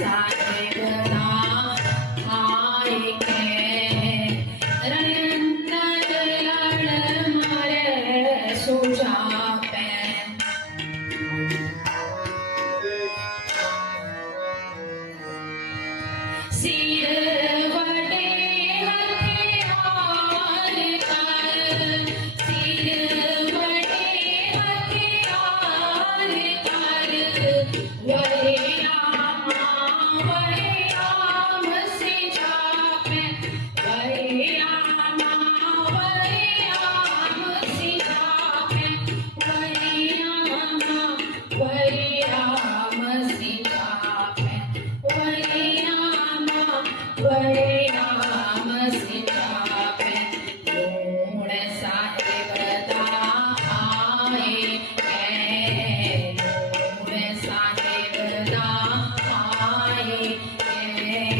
在 દાએ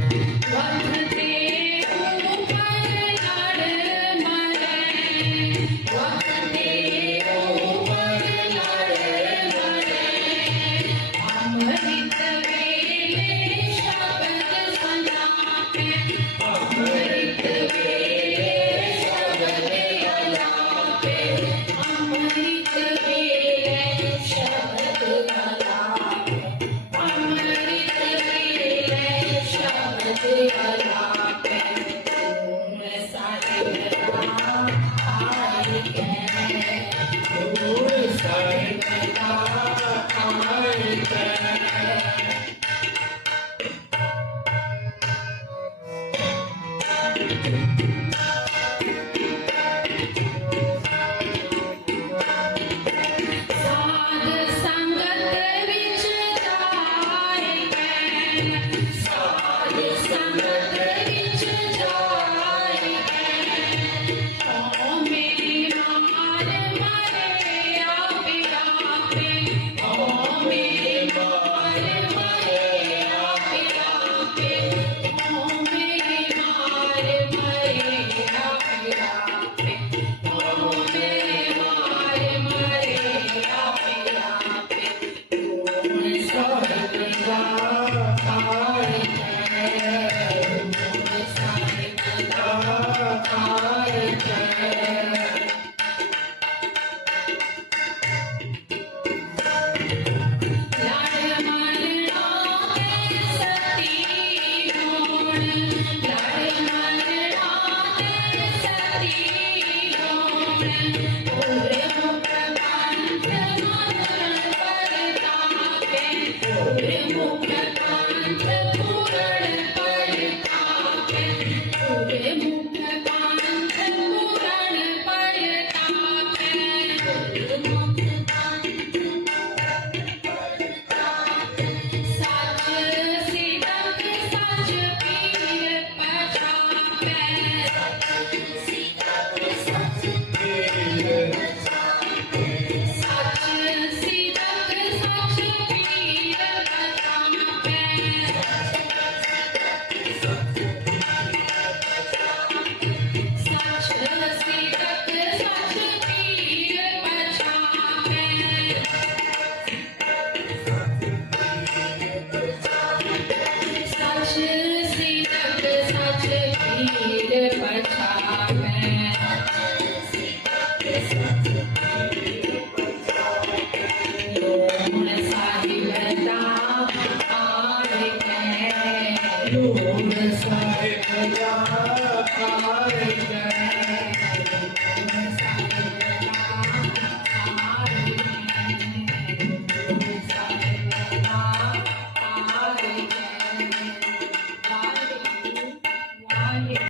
Thank you.